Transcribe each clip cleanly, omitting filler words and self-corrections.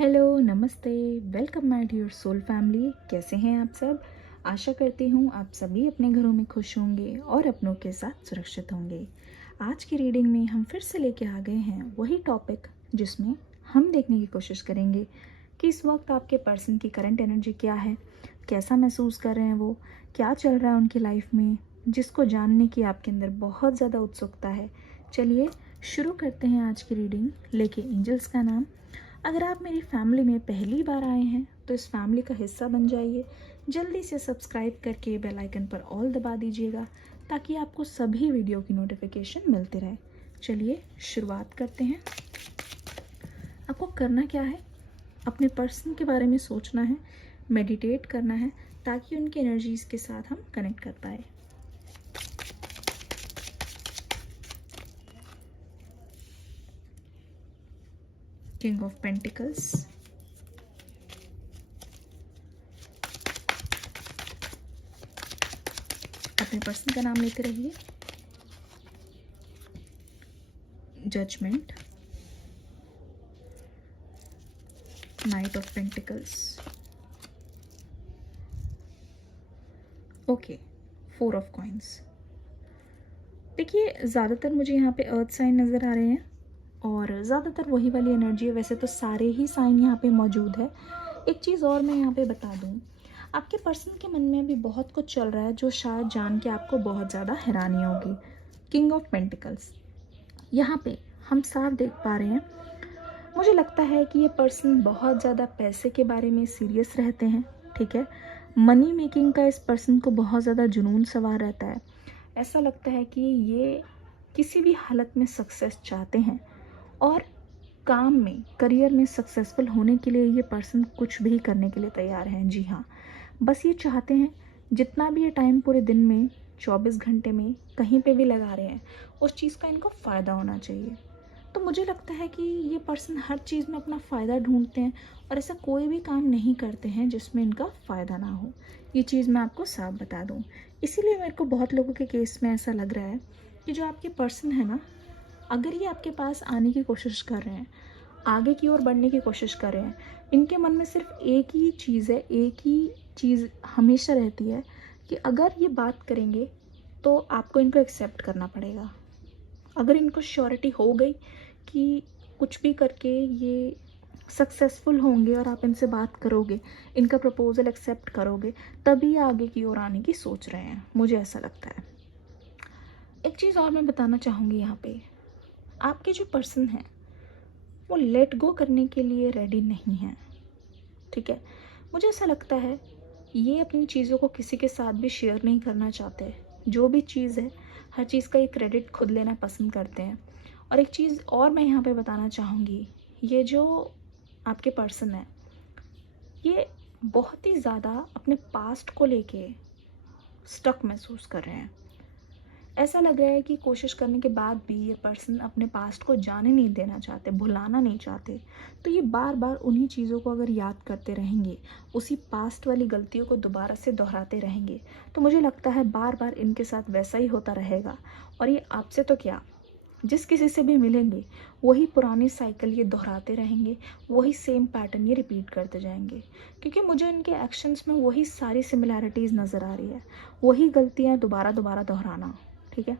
Hello, नमस्ते, welcome my dear soul family. कैसे हैं आप सब? आशा करती हूँ आप सभी अपने घरों में खुश होंगे और अपनों के साथ सुरक्षित होंगे। आज की रीडिंग में हम फिर से लेके आ गए हैं वही टॉपिक जिसमें हम देखने की कोशिश करेंगे कि इस वक्त आपके पर्सन की करंट एनर्जी क्या है, कैसा महसूस कर रहे हैं वो, क्या चल रहा है उनकी लाइफ में, जिसको जानने की आपके अंदर बहुत ज़्यादा उत्सुकता है। चलिए शुरू करते हैं आज की रीडिंग लेके एंजल्स का नाम। अगर आप मेरी फैमिली में पहली बार आए हैं तो इस फैमिली का हिस्सा बन जाइए। जल्दी से सब्सक्राइब करके बेल आइकन पर ऑल दबा दीजिएगा ताकि आपको सभी वीडियो की नोटिफिकेशन मिलते रहे। चलिए शुरुआत करते हैं। आपको करना क्या है, अपने पर्सन के बारे में सोचना है, मेडिटेट करना है ताकि उनकी एनर्जीज के साथ हम कनेक्ट कर पाए। किंग ऑफ पेंटिकल्स, अपने पर्सन का नाम लेते रहिए। Judgement, knight of pentacles, okay, four of coins. देखिए ज़्यादातर मुझे यहाँ पे अर्थ साइन नज़र आ रहे हैं और ज़्यादातर वही वाली एनर्जी है। वैसे तो सारे ही साइन यहाँ पे मौजूद है। एक चीज़ और मैं यहाँ पे बता दूँ, आपके पर्सन के मन में अभी बहुत कुछ चल रहा है जो शायद जान के आपको बहुत ज़्यादा हैरानी होगी। किंग ऑफ पेंटिकल्स, यहाँ पे हम साफ देख पा रहे हैं। मुझे लगता है कि ये पर्सन बहुत ज़्यादा पैसे के बारे में सीरियस रहते हैं, ठीक है। मनी मेकिंग का इस पर्सन को बहुत ज़्यादा जुनून सवार रहता है। ऐसा लगता है कि ये किसी भी हालत में सक्सेस चाहते हैं और काम में, करियर में सक्सेसफुल होने के लिए ये पर्सन कुछ भी करने के लिए तैयार हैं। जी हाँ, बस ये चाहते हैं जितना भी ये टाइम पूरे दिन में 24 घंटे में कहीं पे भी लगा रहे हैं उस चीज़ का इनको फ़ायदा होना चाहिए। तो मुझे लगता है कि ये पर्सन हर चीज़ में अपना फ़ायदा ढूंढते हैं और ऐसा कोई भी काम नहीं करते हैं जिसमें इनका फ़ायदा ना हो। ये चीज़ मैं आपको साफ बता दूँ। इसीलिए मेरे को बहुत लोगों के केस में ऐसा लग रहा है कि जो आपके पर्सन है ना, अगर ये आपके पास आने की कोशिश कर रहे हैं, आगे की ओर बढ़ने की कोशिश कर रहे हैं, इनके मन में सिर्फ एक ही चीज़ है, एक ही चीज़ हमेशा रहती है कि अगर ये बात करेंगे तो आपको इनको एक्सेप्ट करना पड़ेगा। अगर इनको श्योरिटी हो गई कि कुछ भी करके ये सक्सेसफुल होंगे और आप इनसे बात करोगे, इनका प्रपोजल एक्सेप्ट करोगे, तभी आगे की ओर आने की सोच रहे हैं, मुझे ऐसा लगता है। एक चीज़ और मैं बताना चाहूँगी यहाँ पे, आपके जो पर्सन हैं वो लेट गो करने के लिए रेडी नहीं हैं, ठीक है। मुझे ऐसा लगता है ये अपनी चीज़ों को किसी के साथ भी शेयर नहीं करना चाहते। जो भी चीज़ है, हर चीज़ का एक क्रेडिट खुद लेना पसंद करते हैं। और एक चीज़ और मैं यहाँ पे बताना चाहूँगी, ये जो आपके पर्सन है ये बहुत ही ज़्यादा अपने पास्ट को लेके स्टक महसूस कर रहे हैं। ऐसा लग रहा है कि कोशिश करने के बाद भी ये पर्सन अपने पास्ट को जाने नहीं देना चाहते, भुलाना नहीं चाहते। तो ये बार बार उन्हीं चीज़ों को अगर याद करते रहेंगे, उसी पास्ट वाली गलतियों को दोबारा से दोहराते रहेंगे, तो मुझे लगता है बार बार इनके साथ वैसा ही होता रहेगा। और ये आपसे तो क्या, जिस किसी से भी मिलेंगे वही पुरानी साइकिल ये दोहराते रहेंगे, वही सेम पैटर्न ये रिपीट करते जाएंगे। क्योंकि मुझे इनके एक्शंस में वही सारी सिमिलैरिटीज़ नज़र आ रही है, वही गलतियाँ दोबारा दोबारा दोहराना, ठीक है।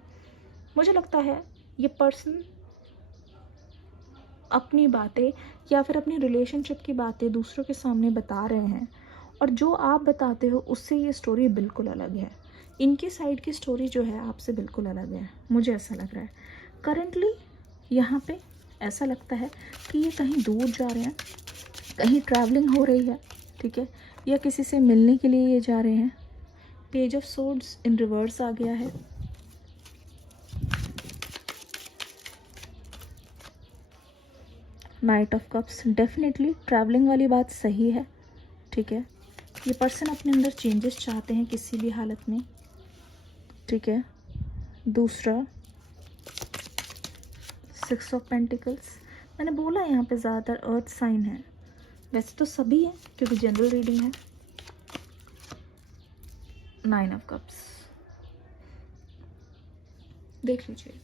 मुझे लगता है ये पर्सन अपनी बातें या फिर अपनी रिलेशनशिप की बातें दूसरों के सामने बता रहे हैं और जो आप बताते हो उससे ये स्टोरी बिल्कुल अलग है। इनकी साइड की स्टोरी जो है आपसे बिल्कुल अलग है, मुझे ऐसा लग रहा है। करंटली यहाँ पे ऐसा लगता है कि ये कहीं दूर जा रहे हैं, कहीं ट्रैवलिंग हो रही है, ठीक है, या किसी से मिलने के लिए ये जा रहे हैं। Page of swords in reverse आ गया है। Knight of cups, definitely travelling वाली बात सही है, ठीक है। ये पर्सन अपने अंदर चेंजेस चाहते हैं किसी भी हालत में, ठीक है। दूसरा सिक्स ऑफ पेंटिकल्स, मैंने बोला यहाँ पे ज़्यादातर अर्थ साइन है, वैसे तो सभी है क्योंकि जनरल रीडिंग है। नाइन ऑफ कप्स, देख लीजिए,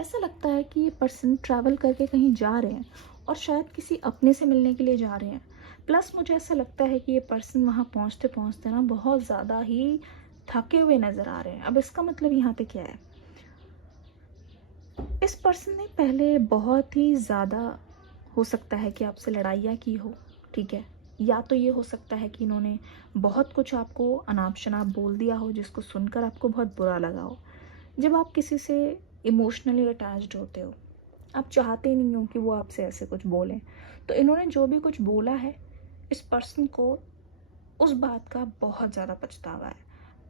ऐसा लगता है कि ये पर्सन ट्रैवल करके कहीं जा रहे हैं और शायद किसी अपने से मिलने के लिए जा रहे हैं। प्लस मुझे ऐसा लगता है कि ये पर्सन वहाँ पहुँचते पहुँचते ना बहुत ज़्यादा ही थके हुए नज़र आ रहे हैं। अब इसका मतलब यहाँ पे क्या है, इस पर्सन ने पहले बहुत ही ज़्यादा, हो सकता है कि आपसे लड़ाइयाँ की हो, ठीक है, या तो ये हो सकता है कि इन्होंने बहुत कुछ आपको अनाप शनाप बोल दिया हो जिसको सुनकर आपको बहुत बुरा लगा हो। जब आप किसी से इमोशनली अटैच्ड होते हो, आप चाहते ही नहीं हो कि वो आपसे ऐसे कुछ बोलें, तो इन्होंने जो भी कुछ बोला है, इस पर्सन को उस बात का बहुत ज़्यादा पछतावा है।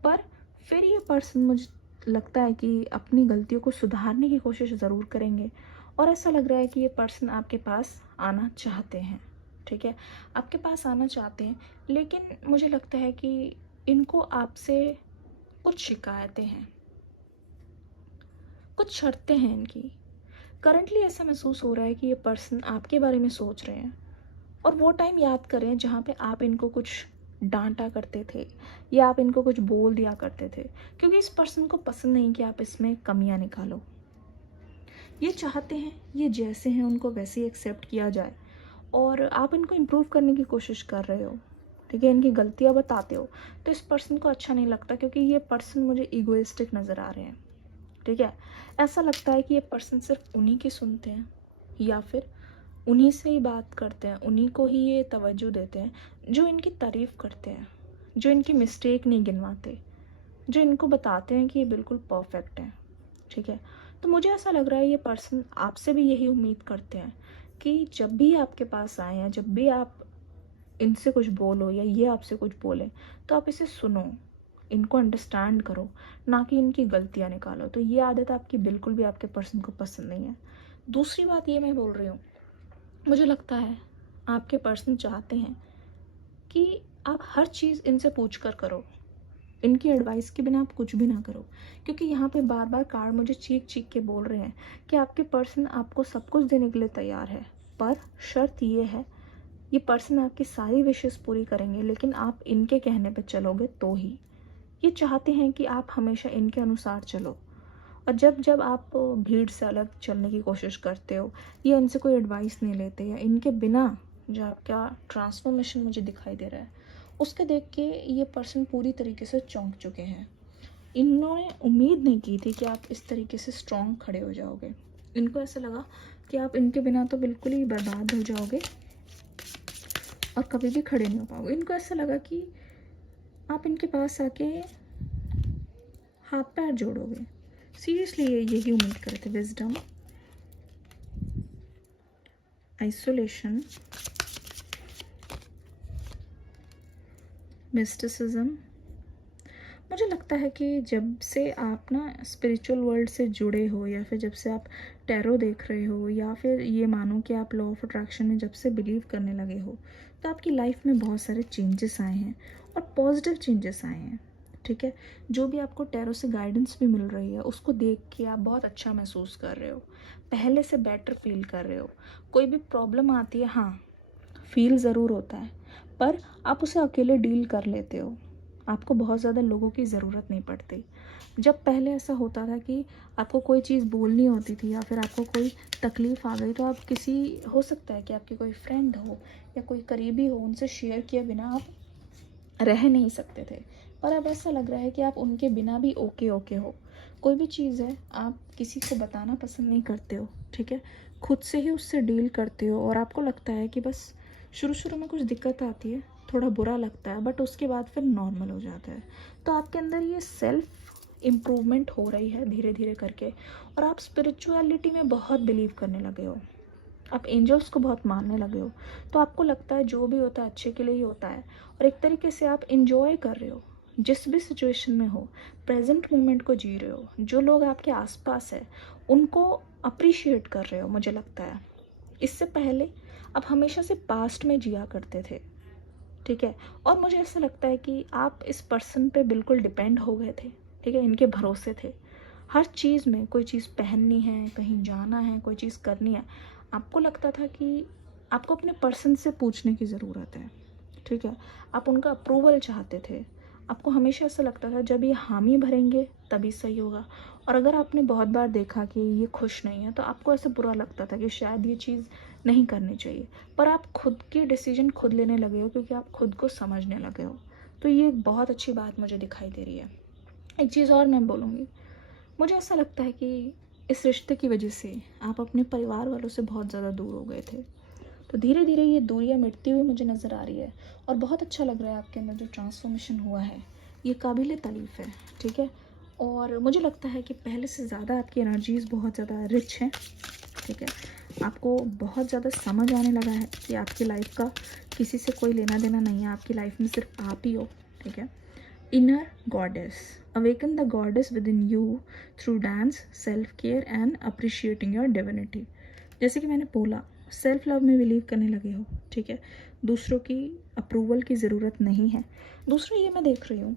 पर फिर ये पर्सन, मुझे लगता है कि अपनी गलतियों को सुधारने की कोशिश ज़रूर करेंगे, और ऐसा लग रहा है कि ये पर्सन आपके पास आना चाहते हैं, ठीक है, आपके पास आना चाहते हैं, लेकिन मुझे लगता है कि इनको आपसे कुछ शिकायतें हैं, कुछ शर्तें हैं इनकी। करंटली ऐसा महसूस हो रहा है कि ये पर्सन आपके बारे में सोच रहे हैं और वो टाइम याद कर रहे हैं जहाँ पे आप इनको कुछ डांटा करते थे या आप इनको कुछ बोल दिया करते थे, क्योंकि इस पर्सन को पसंद नहीं कि आप इसमें कमियां निकालो। ये चाहते हैं ये जैसे हैं उनको वैसे ही एक्सेप्ट किया जाए, और आप इनको इम्प्रूव करने की कोशिश कर रहे हो, ठीक है, इनकी गलतियाँ बताते हो, तो इस पर्सन को अच्छा नहीं लगता, क्योंकि ये पर्सन मुझे ईगोइस्टिक नज़र आ रहे हैं, ठीक है। ऐसा लगता है कि ये पर्सन सिर्फ उन्हीं की सुनते हैं या फिर उन्हीं से ही बात करते हैं, उन्हीं को ही ये तवज्जो देते हैं जो इनकी तारीफ़ करते हैं, जो इनकी मिस्टेक नहीं गिनवाते, जो इनको बताते हैं कि ये बिल्कुल परफेक्ट है, ठीक है। तो मुझे ऐसा लग रहा है ये पर्सन आपसे भी यही उम्मीद करते हैं कि जब भी आपके पास आए या जब भी आप इनसे कुछ बोलो या ये आपसे कुछ बोले, तो आप इसे सुनो, इनको अंडरस्टैंड करो, ना कि इनकी गलतियाँ निकालो। तो ये आदत आपकी बिल्कुल भी आपके पर्सन को पसंद नहीं है। दूसरी बात ये मैं बोल रही हूँ, मुझे लगता है आपके पर्सन चाहते हैं कि आप हर चीज़ इनसे पूछ कर करो, इनकी एडवाइस के बिना आप कुछ भी ना करो, क्योंकि यहाँ पे बार बार कार्ड मुझे चीख चीख के बोल रहे हैं कि आपके पर्सन आपको सब कुछ देने के लिए तैयार है, पर शर्त ये है, ये पर्सन आपकी सारी विशेस पूरी करेंगे, लेकिन आप इनके कहने पे चलोगे तो ही। ये चाहते हैं कि आप हमेशा इनके अनुसार चलो, और जब जब आप भीड़ से अलग चलने की कोशिश करते हो या इनसे कोई एडवाइस नहीं लेते या इनके बिना जो आपका ट्रांसफॉर्मेशन मुझे दिखाई दे रहा है, उसके देख के ये पर्सन पूरी तरीके से चौंक चुके हैं। इन्होंने उम्मीद नहीं की थी कि आप इस तरीके से स्ट्रॉन्ग खड़े हो जाओगे। इनको ऐसा लगा कि आप इनके बिना तो बिल्कुल ही बर्बाद हो जाओगे और कभी भी खड़े नहीं हो पाओगे। इनको ऐसा लगा कि आप इनके पास आके हाथ पैर जोड़ोगे। सीरियसली ये यही उम्मीद कर रहे थे। Wisdom, isolation, mysticism. मुझे लगता है कि जब से आप ना स्पिरिचुअल वर्ल्ड से जुड़े हो, या फिर जब से आप टैरो देख रहे हो, या फिर ये मानो कि आप लॉ ऑफ अट्रैक्शन में जब से बिलीव करने लगे हो, तो आपकी लाइफ में बहुत सारे चेंजेस आए हैं और पॉजिटिव चेंजेस आए हैं, ठीक है। जो भी आपको टैरो से गाइडेंस भी मिल रही है, उसको देख के आप बहुत अच्छा महसूस कर रहे हो, पहले से बेटर फील कर रहे हो। कोई भी प्रॉब्लम आती है, हाँ फील ज़रूर होता है, पर आप उसे अकेले डील कर लेते हो, आपको बहुत ज़्यादा लोगों की ज़रूरत नहीं पड़ती। जब पहले ऐसा होता था कि आपको कोई चीज़ बोलनी होती थी या फिर आपको कोई तकलीफ़ आ गई, तो आप किसी, हो सकता है कि आपके कोई फ्रेंड हो या कोई करीबी हो, उनसे शेयर किए बिना आप रह नहीं सकते थे। पर अब ऐसा लग रहा है कि आप उनके बिना भी ओके ओके हो। कोई भी चीज़ है आप किसी को बताना पसंद नहीं करते हो, ठीक है, खुद से ही उससे डील करते हो, और आपको लगता है कि बस शुरू शुरू में कुछ दिक्कत आती है, थोड़ा बुरा लगता है, बट उसके बाद फिर नॉर्मल हो जाता है। तो आपके अंदर ये सेल्फ इम्प्रूवमेंट हो रही है धीरे धीरे करके, और आप स्पिरिचुअलिटी में बहुत बिलीव करने लगे हो, आप एंजल्स को बहुत मानने लगे हो। तो आपको लगता है जो भी होता है अच्छे के लिए ही होता है, और एक तरीके से आप इंजॉय कर रहे हो जिस भी सिचुएशन में हो, प्रेजेंट मोमेंट को जी रहे हो, जो लोग आपके आसपास है उनको अप्रिशिएट कर रहे हो। मुझे लगता है इससे पहले आप हमेशा से पास्ट में जिया करते थे, ठीक है, और मुझे ऐसा लगता है कि आप इस पर्सन पे बिल्कुल डिपेंड हो गए थे, ठीक है, इनके भरोसे थे। हर चीज़ में, कोई चीज़ पहननी है, कहीं जाना है, कोई चीज़ करनी है, आपको लगता था कि आपको अपने पर्सन से पूछने की ज़रूरत है, ठीक है, आप उनका अप्रूवल चाहते थे, आपको हमेशा ऐसा लगता था जब ये हामी भरेंगे तभी सही होगा, और अगर आपने बहुत बार देखा कि ये खुश नहीं है तो आपको ऐसा बुरा लगता था कि शायद ये चीज़ नहीं करनी चाहिए, पर आप खुद के डिसीजन खुद लेने लगे हो क्योंकि आप खुद को समझने लगे हो। तो ये एक बहुत अच्छी बात मुझे दिखाई दे रही है। एक चीज़ और मैं बोलूँगी, मुझे ऐसा लगता है कि इस रिश्ते की वजह से आप अपने परिवार वालों से बहुत ज़्यादा दूर हो गए थे। तो धीरे धीरे ये दूरियां मिटती हुई मुझे नज़र आ रही है, और बहुत अच्छा लग रहा है आपके अंदर जो ट्रांसफॉर्मेशन हुआ है, ये काबिल तारीफ़ है। ठीक है, और मुझे लगता है कि पहले से ज़्यादा आपकी एनर्जीज़ बहुत ज़्यादा रिच हैं। ठीक है, आपको बहुत ज़्यादा समझ आने लगा है कि आपकी लाइफ का किसी से कोई लेना देना नहीं है, आपकी लाइफ में सिर्फ आप ही हो। ठीक है, inner goddess, awaken the goddess with in you through dance, self care and appreciating your divinity. जैसे कि मैंने बोला, सेल्फ लव में बिलीव करने लगे हो। ठीक है, दूसरों की अप्रूवल की ज़रूरत नहीं है। दूसरा ये मैं देख रही हूँ,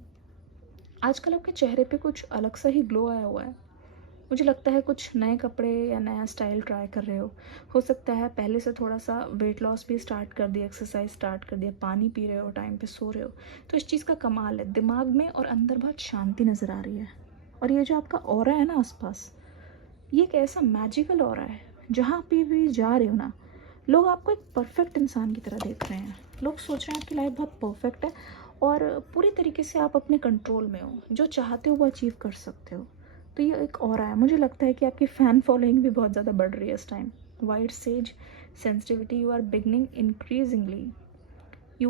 आजकल आपके चेहरे पे कुछ अलग सा ही ग्लो आया हुआ है। मुझे लगता है कुछ नए कपड़े या नया स्टाइल ट्राई कर रहे हो सकता है पहले से थोड़ा सा वेट लॉस भी स्टार्ट कर दिया, एक्सरसाइज स्टार्ट कर दिया, पानी पी रहे हो, टाइम पे सो रहे हो। तो इस चीज़ का कमाल है, दिमाग में और अंदर बहुत शांति नज़र आ रही है। और ये जो आपका ऑरा है ना आसपास, ये एक ऐसा मैजिकल ऑरा है, जहाँ पे भी जा रहे हो ना, लोग आपको एक परफेक्ट इंसान की तरह देख रहे हैं। लोग सोच रहे हैं आपकी लाइफ बहुत परफेक्ट है, और पूरी तरीके से आप अपने कंट्रोल में हो, जो चाहते हो वो अचीव कर सकते हो। तो ये एक और है, मुझे लगता है कि आपकी फ़ैन फॉलोइंग भी बहुत ज़्यादा बढ़ रही है इस time. White says sensitivity, you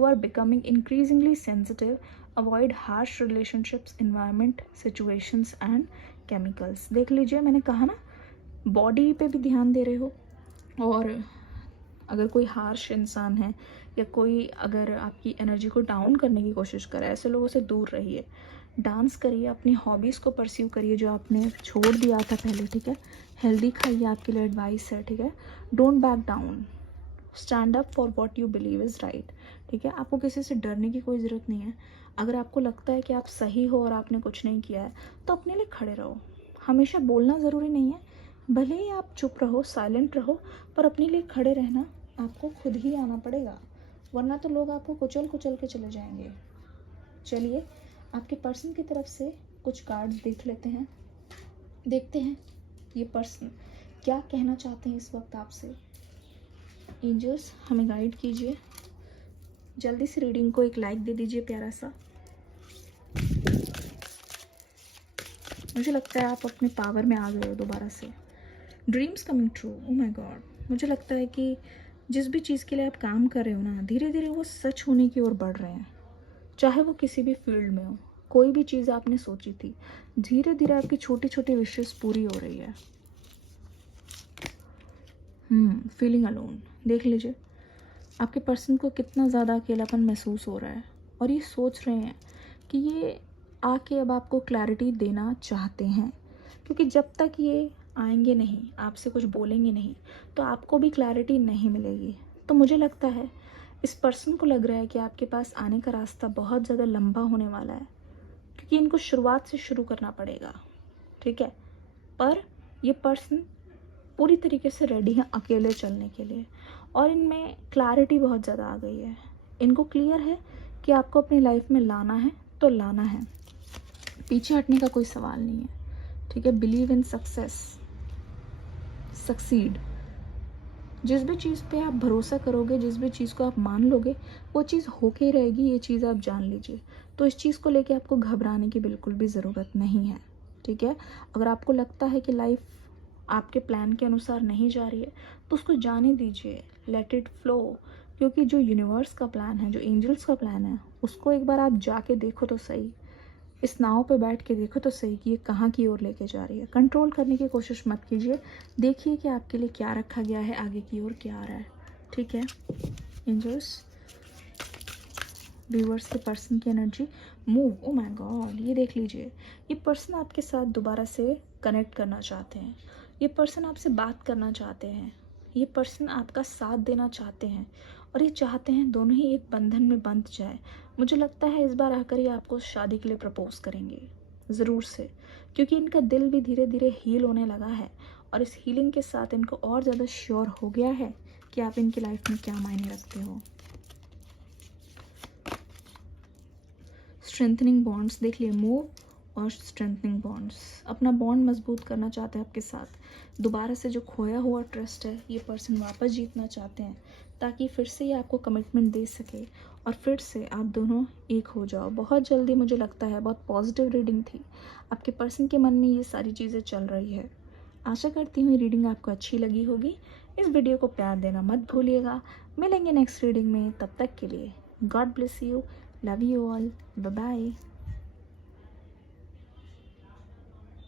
are becoming increasingly sensitive, avoid harsh relationships, environment, situations and chemicals। देख लीजिए, मैंने कहा ना, बॉडी पे भी ध्यान दे रहे हो, और अगर कोई हार्श इंसान है या कोई अगर आपकी एनर्जी को डाउन करने की कोशिश करे, ऐसे लोगों से दूर रहिए। डांस करिए, अपनी हॉबीज़ को परस्यू करिए जो आपने छोड़ दिया था पहले। ठीक है, हेल्दी खाइए, आपके लिए एडवाइस है। ठीक है, don't back down, stand up for what you believe is right. ठीक है, आपको किसी से डरने की कोई ज़रूरत नहीं है। अगर आपको लगता है कि आप सही हो और आपने कुछ नहीं किया है, तो अपने लिए खड़े रहो। हमेशा बोलना ज़रूरी नहीं है, भले ही आप चुप रहो, साइलेंट रहो, पर अपने लिए खड़े रहना आपको खुद ही आना पड़ेगा, वरना तो लोग आपको कुचल कुचल के चले जाएंगे। चलिए, आपके पर्सन की तरफ से कुछ कार्ड्स देख लेते हैं, देखते हैं ये पर्सन क्या कहना चाहते हैं इस वक्त आपसे। एंजल्स, हमें गाइड कीजिए। जल्दी से रीडिंग को एक लाइक दे दीजिए प्यारा सा। मुझे लगता है आप अपने पावर में आ गए हो दोबारा से। Dreams coming true, oh my God. मुझे लगता है कि जिस भी चीज़ के लिए आप काम कर रहे हो ना, धीरे धीरे वो सच होने की ओर बढ़ रहे हैं, चाहे वो किसी भी फील्ड में हो। कोई भी चीज़ आपने सोची थी, धीरे धीरे आपकी छोटी छोटी विशेस पूरी हो रही है। फीलिंग अलोन, देख लीजिए आपके पर्सन को कितना ज़्यादा अकेलापन महसूस हो रहा है, और ये सोच रहे हैं कि ये आके अब आपको क्लैरिटी देना चाहते हैं, क्योंकि जब तक ये आएंगे नहीं, आपसे कुछ बोलेंगे नहीं, तो आपको भी क्लैरिटी नहीं मिलेगी। तो मुझे लगता है इस पर्सन को लग रहा है कि आपके पास आने का रास्ता बहुत ज़्यादा लंबा होने वाला है, क्योंकि इनको शुरुआत से शुरू करना पड़ेगा। ठीक है, पर ये पर्सन पूरी तरीके से रेडी हैं अकेले चलने के लिए, और इनमें क्लैरिटी बहुत ज़्यादा आ गई है। इनको क्लियर है कि आपको अपनी लाइफ में लाना है तो लाना है, पीछे हटने का कोई सवाल नहीं है। ठीक है, बिलीव इन सक्सेस, सक्सीड। जिस भी चीज़ पे आप भरोसा करोगे, जिस भी चीज़ को आप मान लोगे, वो चीज़ होके ही रहेगी, ये चीज़ आप जान लीजिए। तो इस चीज़ को लेके आपको घबराने की बिल्कुल भी ज़रूरत नहीं है। ठीक है, अगर आपको लगता है कि लाइफ आपके प्लान के अनुसार नहीं जा रही है, तो उसको जाने दीजिए, लेट इट फ्लो। क्योंकि जो यूनिवर्स का प्लान है, जो एंजल्स का प्लान है, उसको एक बार आप जाके देखो तो सही, इस नाव पे बैठ के देखो तो सही कि ये कहाँ की ओर लेके जा रही है। कंट्रोल करने की कोशिश मत कीजिए, देखिए कि आपके लिए क्या रखा गया है, आगे की ओर क्या आ रहा है। ठीक है एंजल्स, व्यूअर्स के पर्सन की energy move, oh my God, ये देख लीजिए, ये पर्सन आपके साथ दोबारा से कनेक्ट करना चाहते हैं, ये पर्सन आपसे बात करना चाहते हैं, ये पर्सन आपका साथ देना चाहते हैं, और ये चाहते हैं दोनों ही एक बंधन में बंध जाए। मुझे लगता है इस बार आकर ये आपको शादी के लिए प्रपोज करेंगे ज़रूर से, क्योंकि इनका दिल भी धीरे धीरे हील होने लगा है, और इस हीलिंग के साथ इनको और ज़्यादा श्योर हो गया है कि आप इनकी लाइफ में क्या मायने रखते हो। स्ट्रेंथनिंग बॉन्ड्स देख लिए, मूव और स्ट्रेंथनिंग बॉन्ड्स। अपना बॉन्ड मजबूत करना चाहते हैं आपके साथ, दोबारा से जो खोया हुआ ट्रस्ट है ये पर्सन वापस जीतना चाहते हैं, ताकि फिर से ये आपको कमिटमेंट दे सके और फिर से आप दोनों एक हो जाओ बहुत जल्दी। मुझे लगता है बहुत पॉजिटिव रीडिंग थी, आपके पर्सन के मन में ये सारी चीज़ें चल रही है। आशा करती हूँ रीडिंग आपको अच्छी लगी होगी। इस वीडियो को प्यार देना मत भूलिएगा। मिलेंगे नेक्स्ट रीडिंग में, तब तक के लिए god bless you, love you all, bye bye.